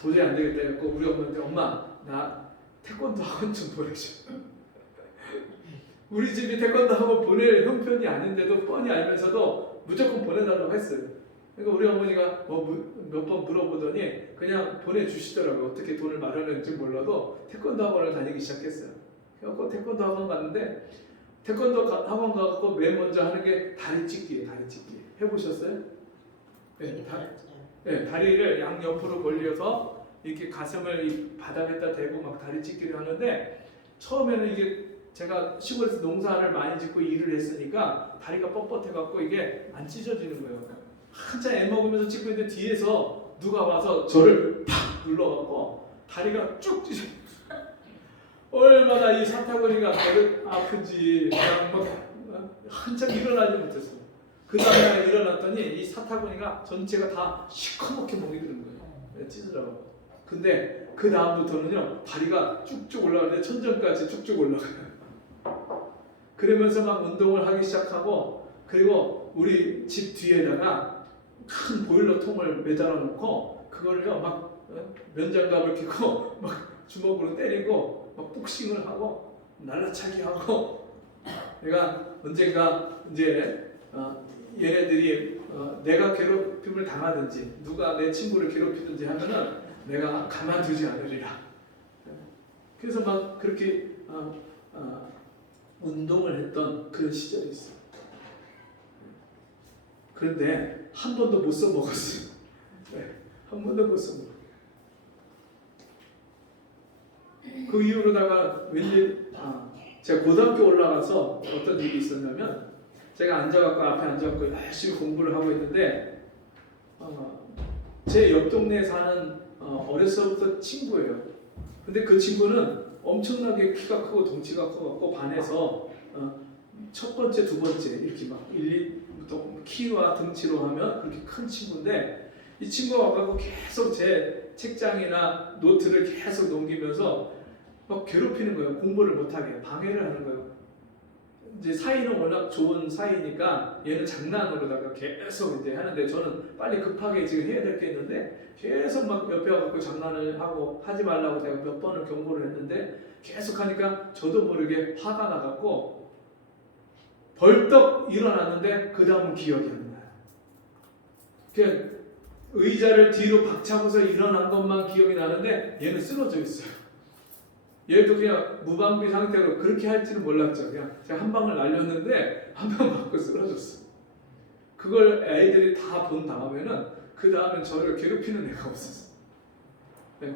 도저히 안 되겠다 했고, 우리 엄마한테 엄마 나 태권도 학원 좀 보내줘. 우리 집이 태권도 학원 보낼 형편이 아닌데도 뻔히 알면서도 무조건 보내달라고 했어요. 그러니까 우리 어머니가 뭐 몇 번 물어보더니 그냥 보내주시더라고요. 어떻게 돈을 마련했는지 몰라도 태권도 학원을 다니기 시작했어요. 그래서 태권도 학원 갔는데, 태권도 학원 가서 맨 먼저 하는 게 다리 찢기예요. 다리 찢기 해보셨어요? 네, 다리를 양옆으로 벌려서 이렇게 가슴을 이 바닥에다 대고 막 다리 찢기를 하는데, 처음에는 이게 제가 시골에서 농사를 많이 짓고 일을 했으니까 다리가 뻣뻣해갖고 이게 안 찢어지는 거예요. 한참 애 먹으면서 찍고 있는데 뒤에서 누가 와서 저를 팍 눌러갖고 다리가 쭉 찢어. 얼마나 이 사타구니가 아픈지 그냥 막 한참 일어나지 못했어요. 그 다음에 일어났더니 이 사타구니가 전체가 다 시커멓게 목이 드는 거예요. 찢으라고. 근데 그 다음부터는요 다리가 쭉쭉 올라가는데 천정까지 쭉쭉 올라가요. 그러면서 막 운동을 하기 시작하고, 그리고 우리 집 뒤에다가 큰 보일러 통을 매달아 놓고 그걸요 막 면장갑을 끼고 막 주먹으로 때리고 막 복싱을 하고 날라차기 하고. 내가 언젠가 이제 얘네들이 내가 괴롭힘을 당하든지 누가 내 친구를 괴롭히든지 하면은 내가 가만두지 않으리라. 그래서 막 그렇게 운동을 했던 그런 시절이 있어요. 그런데 한 번도 못 써먹었어요. 한 번도 못 써먹었어요. 그 이후로다가 왠지 제가 고등학교 올라가서 어떤 일이 있었냐면, 제가 앉아갖고 앞에 앉아갖고 열심히 공부를 하고 있는데 제 옆 동네에 사는 어려서부터 친구예요. 근데 그 친구는 엄청나게 키가 크고 덩치가 커갖고 반에서 첫 번째, 두 번째 이렇게 막 키와 덩치로 하면 그렇게 큰 친구인데, 이 친구가 와갖고 계속 제 책장이나 노트를 계속 넘기면서 막 괴롭히는 거예요. 공부를 못하게 방해를 하는 거예요. 이제 사이는 워낙 좋은 사이니까 얘는 장난으로다가 계속 이제 하는데, 저는 빨리 급하게 지금 해야 될 게 있는데 계속 막 옆에 와갖고 장난을 하고 하지 말라고 내가 몇 번을 경고를 했는데 계속 하니까 저도 모르게 화가 나갖고 벌떡 일어났는데 그 다음은 기억이 안 나요. 그냥 의자를 뒤로 박차고서 일어난 것만 기억이 나는데 얘는 쓰러져 있어요. 얘도 그냥 무방비 상태로, 그렇게 할지는 몰랐죠. 그냥 제가 한 방을 날렸는데 한 방 맞고 쓰러졌어요. 그걸 애들이 다 본 다음에는 그 다음엔 저를 괴롭히는 애가 없었어요. 네.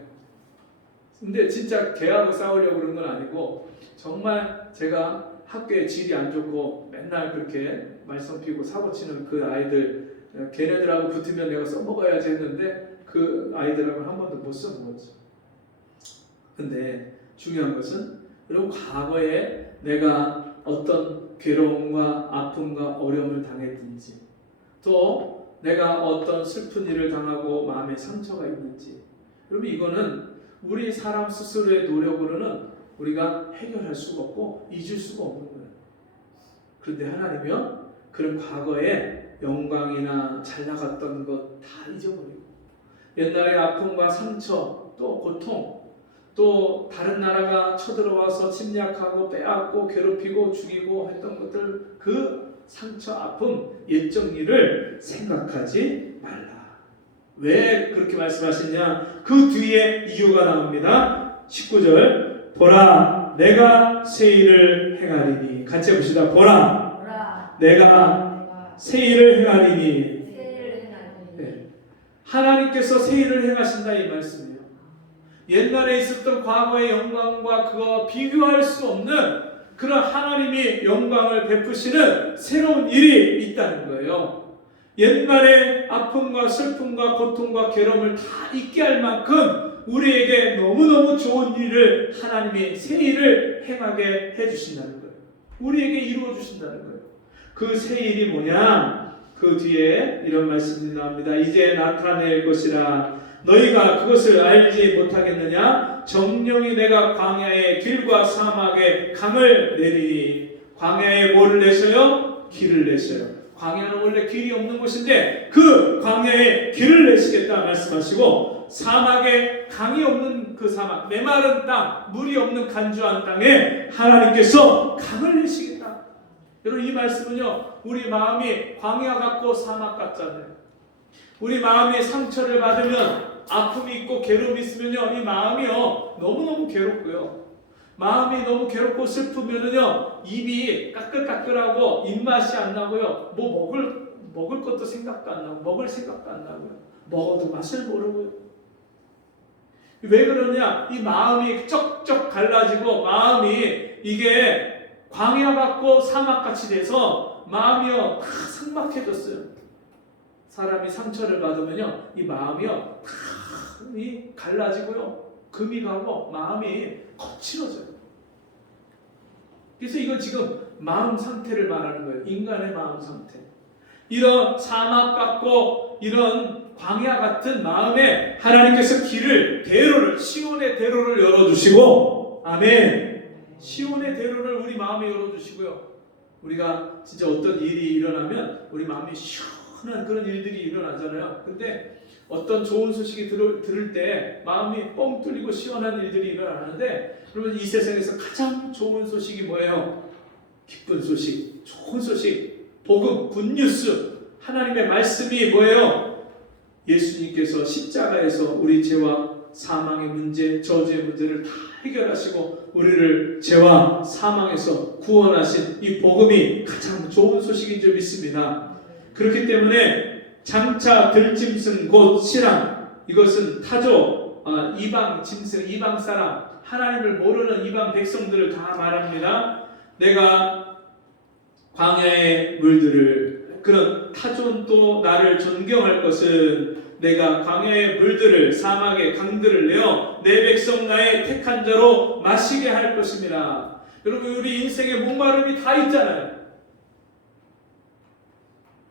근데 진짜 걔하고 싸우려고 그런 건 아니고, 정말 제가 학교에 질이 안 좋고 맨날 그렇게 말썽 피우고 사고 치는 그 아이들, 걔네들하고 붙으면 내가 써먹어야지 했는데 그 아이들하고는 한 번도 못 써먹었죠. 근데 중요한 것은, 여러분, 과거에 내가 어떤 괴로움과 아픔과 어려움을 당했든지, 또 내가 어떤 슬픈 일을 당하고 마음에 상처가 있는지, 여러분, 이거는 우리 사람 스스로의 노력으로는 우리가 해결할 수가 없고 잊을 수가 없는 거예요. 그런데 하나님이요, 그런 과거의 영광이나 잘 나갔던 것 다 잊어버리고, 옛날의 아픔과 상처, 또 고통, 또 다른 나라가 쳐들어와서 침략하고 빼앗고 괴롭히고 죽이고 했던 것들, 그 상처, 아픔, 옛적 일을 생각하지 말라. 왜 그렇게 말씀하시냐? 그 뒤에 이유가 나옵니다. 19절, 보라 내가 새 일을 행하리니. 같이 해봅시다. 보라 내가 새 일을 행하리니. 네. 하나님께서 새 일을 행하신다, 이 말씀이에요. 옛날에 있었던 과거의 영광과 그거 비교할 수 없는 그런 하나님이 영광을 베푸시는 새로운 일이 있다는 거예요. 옛날의 아픔과 슬픔과 고통과 괴로움을 다 잊게 할 만큼 우리에게 너무너무 좋은 일을 하나님이 새 일을 행하게 해주신다는 거예요. 우리에게 이루어 주신다는 거예요. 그 새 일이 뭐냐? 그 뒤에 이런 말씀이 나옵니다. 이제 나타낼 것이라 너희가 그것을 알지 못하겠느냐? 정령이 내가 광야의 길과 사막에 강을 내리니. 광야에 뭐를 내셔요? 길을 내셔요. 광야는 원래 길이 없는 곳인데 그 광야에 길을 내시겠다 말씀하시고, 사막에 강이 없는 그 사막, 메마른 땅, 물이 없는 간주한 땅에 하나님께서 강을 내시겠다. 여러분, 이 말씀은요, 우리 마음이 광야 같고 사막 같잖아요. 우리 마음에 상처를 받으면, 아픔이 있고 괴로움이 있으면요, 이 마음이요 너무너무 괴롭고요, 마음이 너무 괴롭고 슬프면은요 입이 까끌까끌하고 입맛이 안 나고요, 뭐 먹을 것도 생각도 안 나고 먹을 생각도 안 나고요, 먹어도 맛을 모르고요. 왜 그러냐? 이 마음이 쩍쩍 갈라지고 마음이 이게 광야 같고 사막 같이 돼서 마음이요 다 삭막해졌어요. 사람이 상처를 받으면요 이 마음이요 다 갈라지고요, 금이 가고 마음이 거칠어져요. 그래서 이건 지금 마음 상태를 말하는 거예요. 인간의 마음 상태. 이런 사막 같고 이런 광야 같은 마음에 하나님께서 대로를 시온의 대로를 열어주시고, 아멘. 시온의 대로를 우리 마음에 열어주시고요. 우리가 진짜 어떤 일이 일어나면 우리 마음이 시원한 그런 일들이 일어나잖아요. 근데 어떤 좋은 소식이 들을 때 마음이 뻥 뚫리고 시원한 일들이 일어나는데, 여러분 이 세상에서 가장 좋은 소식이 뭐예요? 기쁜 소식, 좋은 소식, 복음, 굿뉴스, 하나님의 말씀이 뭐예요? 예수님께서 십자가에서 우리 죄와 사망의 문제, 저주의 문제를 다 해결하시고 우리를 죄와 사망에서 구원하신 이 복음이 가장 좋은 소식인 줄 믿습니다. 그렇기 때문에 장차 들짐승 곧 신랑, 이것은 타조, 이방 짐승, 이방 사람, 하나님을 모르는 이방 백성들을 다 말합니다. 내가 광야의 물들을, 그런 타존도 나를 존경할 것은 내가 광야의 물들을, 사막의 강들을 내어 내 백성 나의 택한 자로 마시게 할 것입니다. 여러분 우리 인생에 목마름이 다 있잖아요.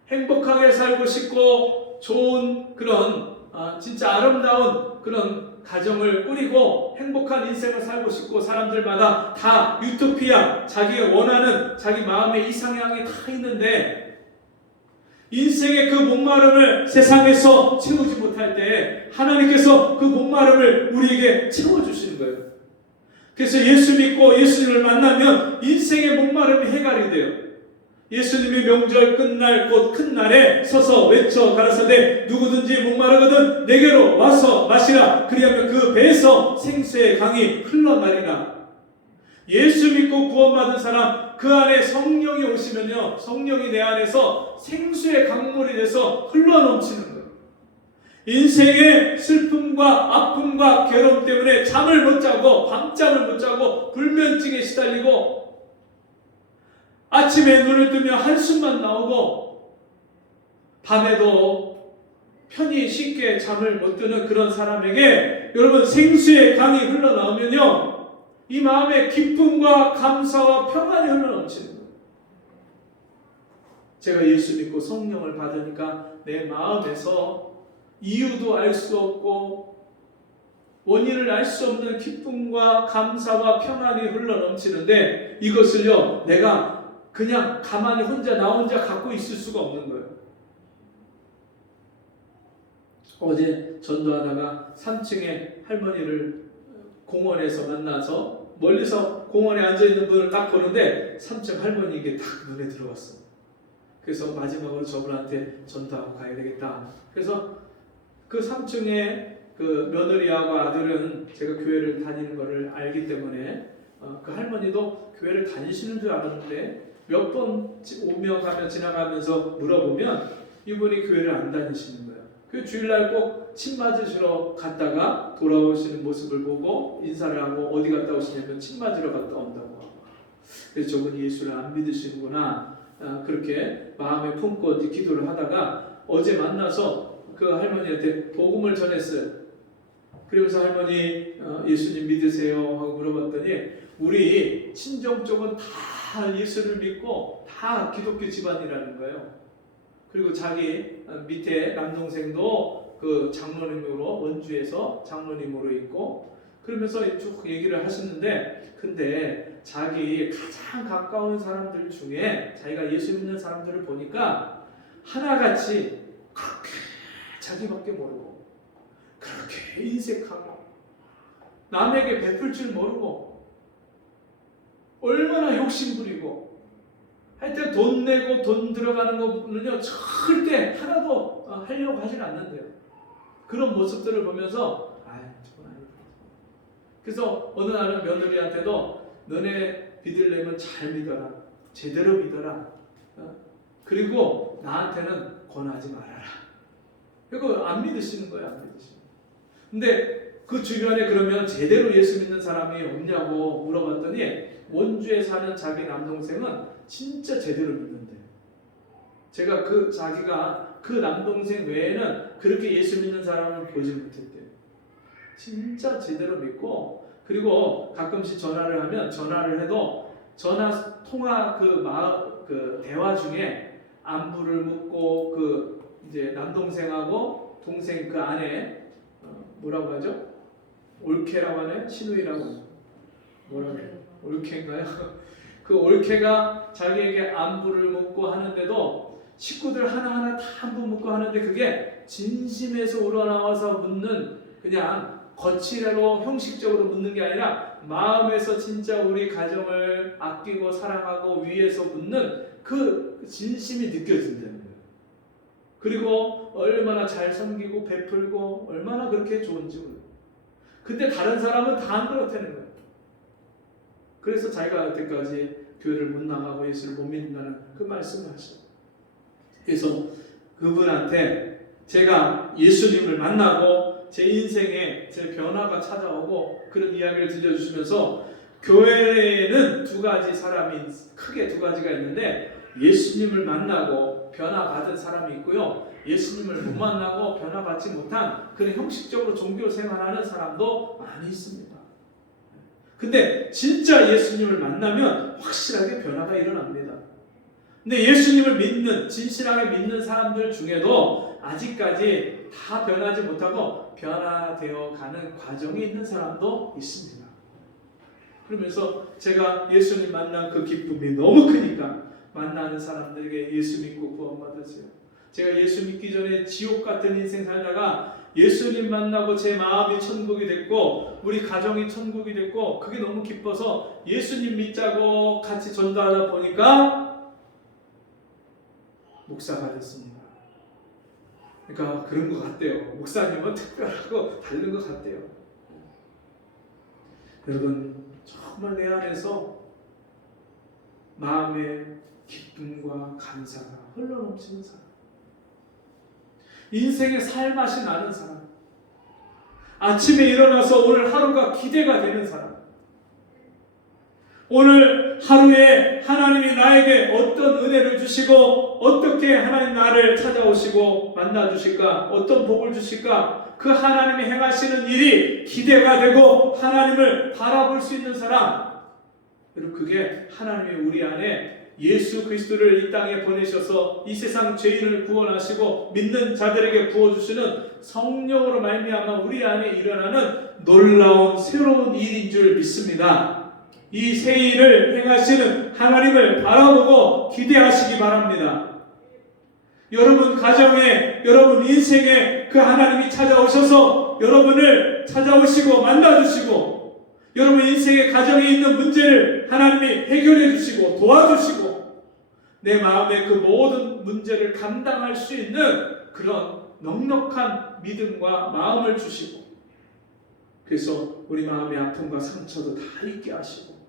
행복하게 살고 싶고 좋은 그런 진짜 아름다운 그런 가정을 꾸리고 행복한 인생을 살고 싶고, 사람들마다 다 유토피아, 자기가 원하는 자기 마음의 이상향이 다 있는데, 인생의 그 목마름을 세상에서 채우지 못할 때 하나님께서 그 목마름을 우리에게 채워주시는 거예요. 그래서 예수 믿고 예수님을 만나면 인생의 목마름이 해결이 돼요. 예수님이 명절 끝날 곧 큰 날에 서서 외쳐 가라사대 누구든지 목마르거든 내게로 와서 마시라. 그리하면 그 배에서 생수의 강이 흘러나리라. 예수 믿고 구원받은 사람, 그 안에 성령이 오시면요, 성령이 내 안에서 생수의 강물이 돼서 흘러넘치는 거예요. 인생의 슬픔과 아픔과 괴로움 때문에 잠을 못 자고, 밤잠을 못 자고, 불면증에 시달리고, 아침에 눈을 뜨면 한숨만 나오고 밤에도 편히 쉽게 잠을 못 드는 그런 사람에게 여러분 생수의 강이 흘러나오면요, 이 마음에 기쁨과 감사와 평안이 흘러넘치는 거예요. 제가 예수 믿고 성령을 받으니까 내 마음에서 이유도 알 수 없고 원인을 알 수 없는 기쁨과 감사와 평안이 흘러넘치는데, 이것을요 내가 그냥 가만히 나 혼자 갖고 있을 수가 없는 거예요. 어제 전도하다가 3층에 할머니를 공원에서 만나서 멀리서 공원에 앉아있는 분을 딱 보는데 3층 할머니에게 딱 눈에 들어왔어요. 그래서 마지막으로 저분한테 전도하고 가야 되겠다. 그래서 그 3층에 그 며느리하고 아들은 제가 교회를 다니는 것을 알기 때문에 그 할머니도 교회를 다니시는 줄 알았는데 몇 번 오며 가며 지나가면서 물어보면 이분이 교회를 안 다니시는 거예요. 그 주일날 꼭 침 맞으시러 갔다가 돌아오시는 모습을 보고 인사를 하고 어디 갔다 오시냐면 침 맞으러 갔다 온다고 하고, 그래서 저분이 예수를 안 믿으시는구나, 그렇게 마음에 품고 기도를 하다가 어제 만나서 그 할머니한테 복음을 전했어요. 그러면서 할머니 예수님 믿으세요 하고 물어봤더니 우리 친정 쪽은 다 예수를 믿고 다 기독교 집안이라는 거예요. 그리고 자기 밑에 남동생도 그 장로님으로 원주에서 장로님으로 있고, 그러면서 쭉 얘기를 하셨는데, 근데 자기 가장 가까운 사람들 중에 자기가 예수 믿는 사람들을 보니까 하나같이 그렇게 자기밖에 모르고 그렇게 인색하고 남에게 베풀 줄 모르고 얼마나 욕심부리고, 하여튼 돈 내고 돈 들어가는 거는요 절대 하나도 하려고 하진 않는데요. 그런 모습들을 보면서 저건 아니다. 그래서 어느 날은 며느리한테도 너네 믿으려면 잘 믿어라, 제대로 믿어라, 그리고 나한테는 권하지 말아라. 그리고 안 믿으시는 거예요. 안 믿으시는 거예요. 근데 그 주변에 그러면 제대로 예수 믿는 사람이 없냐고 물어봤더니 원주에 사는 자기 남동생은 진짜 제대로 믿는데요. 제가 자기가 그 남동생 외에는 그렇게 예수 믿는 사람을 보지 못했대요. 진짜 제대로 믿고, 그리고 가끔씩 전화를 하면, 전화를 해도 전화 통화 그 대화 중에 안부를 묻고 이제 남동생하고 동생 그 아내 뭐라고 하죠? 올케라고 하나요? 시누이라고 하나요? 뭐라고 해요? 올케인가요? 그 올케가 자기에게 안부를 묻고 하는데도 식구들 하나하나 다 안부 묻고 하는데 그게 진심에서 우러나와서 묻는 그냥 거칠로 형식적으로 묻는 게 아니라 마음에서 진짜 우리 가정을 아끼고 사랑하고 위해서 묻는 그 진심이 느껴진다는 거예요. 그리고 얼마나 잘 섬기고 베풀고 얼마나 그렇게 좋은지 몰라요. 근데 다른 사람은 다 안 그렇다는 거예요. 그래서 자기가 여태까지 교회를 못 나가고 예수를 못 믿는다는 그 말씀을 하셔요. 그래서 그분한테 제가 예수님을 만나고 제 인생에 제 변화가 찾아오고 그런 이야기를 들려주시면서 교회에는 두 가지 사람이 크게 두 가지가 있는데 예수님을 만나고 변화받은 사람이 있고요. 예수님을 못 만나고 변화받지 못한 그런 형식적으로 종교 생활하는 사람도 많이 있습니다. 근데 진짜 예수님을 만나면 확실하게 변화가 일어납니다. 근데 예수님을 믿는 진실하게 믿는 사람들 중에도 아직까지 다 변하지 못하고 변화되어 가는 과정에 있는 사람도 있습니다. 그러면서 제가 예수님 만난 그 기쁨이 너무 크니까 만나는 사람들에게 예수 믿고 구원받으세요. 제가 예수 믿기 전에 지옥 같은 인생 살다가 예수님 만나고 제 마음이 천국이 됐고 우리 가정이 천국이 됐고 그게 너무 기뻐서 예수님 믿자고 같이 전도하다 보니까 목사가 됐습니다. 그러니까 그런 것 같대요. 목사님은 특별하고 다른 것 같대요. 여러분 정말 내 안에서 마음의 기쁨과 감사가 흘러넘치는 사람, 인생의 살맛이 나는 사람, 아침에 일어나서 오늘 하루가 기대가 되는 사람, 오늘 하루에 하나님이 나에게 어떤 은혜를 주시고 어떻게 하나님 나를 찾아오시고 만나주실까, 어떤 복을 주실까, 그 하나님이 행하시는 일이 기대가 되고 하나님을 바라볼 수 있는 사람, 그리고 그게 하나님이 우리 안에 예수 그리스도를 이 땅에 보내셔서 이 세상 죄인을 구원하시고 믿는 자들에게 부어주시는 성령으로 말미암아 우리 안에 일어나는 놀라운 새로운 일인 줄 믿습니다. 이 새 일을 행하시는 하나님을 바라보고 기대하시기 바랍니다. 여러분 가정에, 여러분 인생에 그 하나님이 찾아오셔서 여러분을 찾아오시고 만나주시고 여러분 인생의 가정에 있는 문제를 하나님이 해결해 주시고 도와주시고 내 마음의 그 모든 문제를 감당할 수 있는 그런 넉넉한 믿음과 마음을 주시고 그래서 우리 마음의 아픔과 상처도 다 잊게 하시고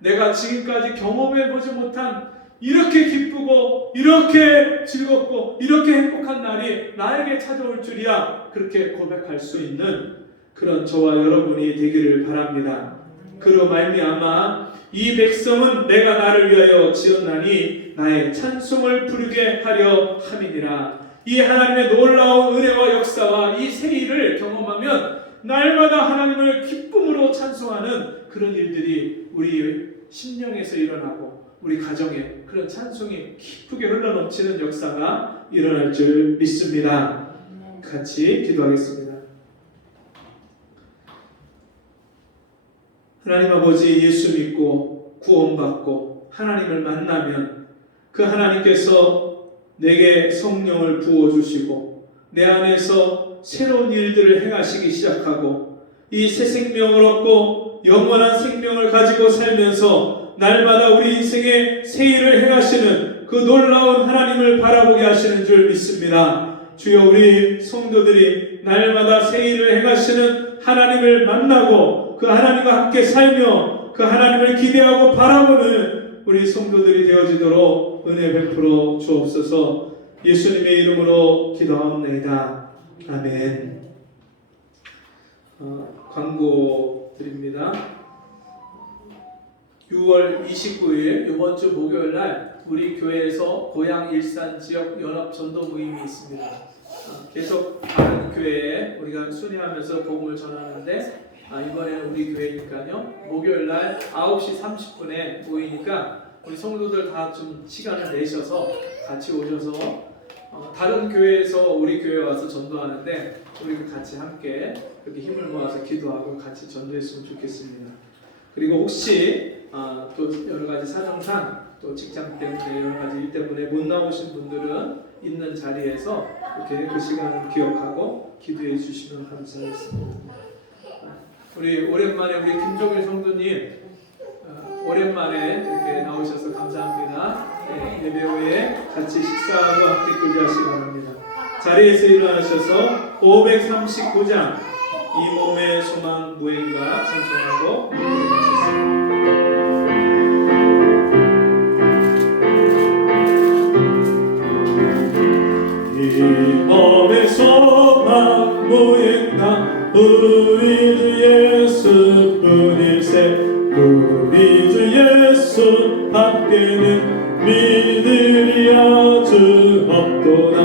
내가 지금까지 경험해보지 못한 이렇게 기쁘고 이렇게 즐겁고 이렇게 행복한 날이 나에게 찾아올 줄이야 그렇게 고백할 수 있는 그런 저와 여러분이 되기를 바랍니다. 그로 말미암아 이 백성은 내가 나를 위하여 지었나니 나의 찬송을 부르게 하려 함이니라. 이 하나님의 놀라운 은혜와 역사와 이 새 일을 경험하면 날마다 하나님을 기쁨으로 찬송하는 그런 일들이 우리 심령에서 일어나고 우리 가정에 그런 찬송이 기쁘게 흘러넘치는 역사가 일어날 줄 믿습니다. 같이 기도하겠습니다. 하나님 아버지, 예수 믿고 구원받고 하나님을 만나면 그 하나님께서 내게 성령을 부어주시고 내 안에서 새로운 일들을 행하시기 시작하고 이 새 생명을 얻고 영원한 생명을 가지고 살면서 날마다 우리 인생에 새 일을 행하시는 그 놀라운 하나님을 바라보게 하시는 줄 믿습니다. 주여 우리 성도들이 날마다 새 일을 행하시는 하나님을 만나고 그 하나님과 함께 살며 그 하나님을 기대하고 바라보는 우리 성도들이 되어지도록 은혜 베풀어 주옵소서. 예수님의 이름으로 기도합니다. 아멘. 광고 드립니다. 6월 29일 이번 주 목요일 날 우리 교회에서 고양 일산 지역 연합 전도 모임이 있습니다. 계속 다른 교회에 우리가 순회하면서 복음을 전하는데 이번에는 우리 교회니까요. 목요일 날 9시 30분에 모이니까 우리 성도들 다 좀 시간을 내셔서 같이 오셔서 다른 교회에서 우리 교회에 와서 전도하는데 우리가 같이 함께 이렇게 힘을 모아서 기도하고 같이 전도했으면 좋겠습니다. 그리고 혹시 또 여러 가지 사정상 또 직장 때문에 여러 가지 일 때문에 못 나오신 분들은 있는 자리에서 이렇게 그 시간을 기억하고 기도해 주시면 감사하겠습니다. 우리 오랜만에 우리 김종일 성도님 오랜만에 이렇게 나오셔서 감사합니다. 네, 예배 후에 같이 식사하고 함께 교제하시기 바랍니다. 자리에서 일어나셔서 539장 이 몸의 소망 무행가 찬송하고 기도하셨습니다. 이 몸의 소망 무행가 우리 주 예수뿐일세 우리 주 예수 밖에는 믿으리야 주 없도다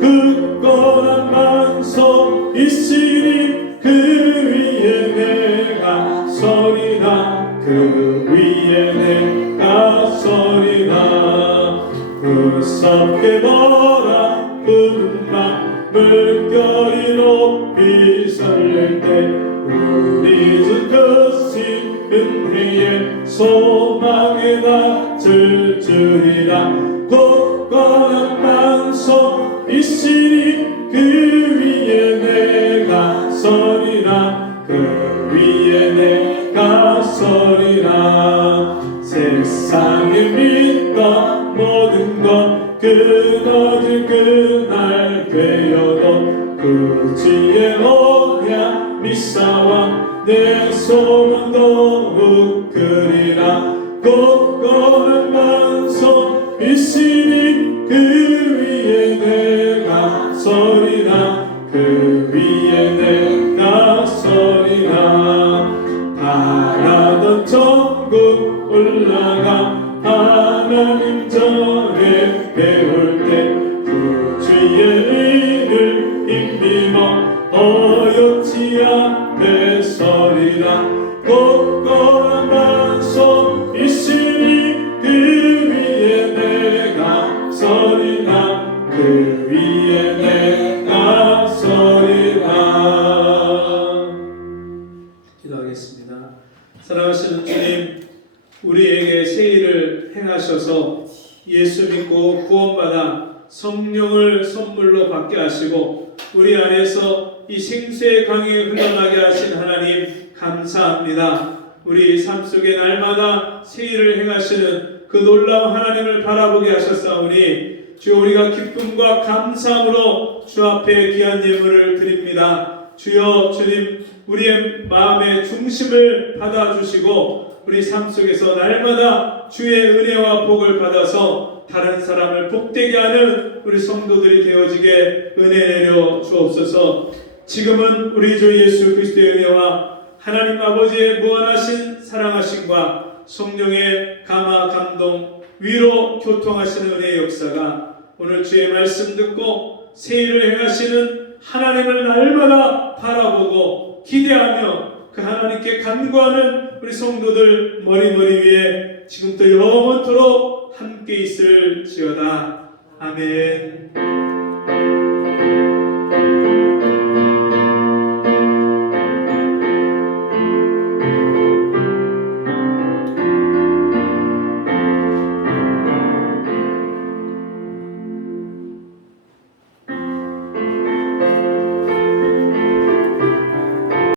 굳건한 만소 있으니 그 위에 내가 서리라 그 위에 내가 서리라 무섭게 보라 푸른 물결이 높이 설릴 때 우리 주 크신 은혜의 소망에 닿을 줄이라 굳건한 만소 있으니 그 위에 내가 서리라 그 위에 내가 서리라 세상에 믿던 모든 것 끊어질 그날 되어도 그 주의 언약 미사와 내 소망 더욱 크리라 굳건한 만소 있으니 그 위에 내가 서리라 그 위에 내가 서리라 바라던 천국 올라가 하나님 전에 배울 때 그 주의 의를 힘입어 어여치 앞에 서리라 굳건한 만소 있으니 그 위에 내가 서리라 그 위에 내가 서리라. 기도하겠습니다. 사랑하시는 주님, 우리에게 세일을 행하셔서 예수 믿고 구원받아 성령을 선물로 받게 하시고 우리 안에서 이 생수의 강이 흘러나게 하신 하나님 감사합니다. 우리 삶 속에 날마다 세일을 행하시는 그 놀라운 하나님을 바라보게 하셨사오니 주여 우리가 기쁨과 감사함으로 주 앞에 귀한 예물을 드립니다. 주여 주님 우리의 마음의 중심을 받아주시고 우리 삶 속에서 날마다 주의 은혜와 복을 받아서 다른 사람을 복되게 하는 우리 성도들이 되어지게 은혜 내려 주옵소서. 지금은 우리 주 예수 그리스도의 은혜와 하나님 아버지의 무한하신 사랑하심과 성령의 감화 감동 위로 교통하시는 은혜의 역사가 오늘 주의 말씀 듣고 세일을 행하시는 하나님을 날마다 바라보고 기대하며 그 하나님께 간구하는 우리 성도들 머리머리 위에 지금부터 영원토록 함께 있을지어다. 아멘.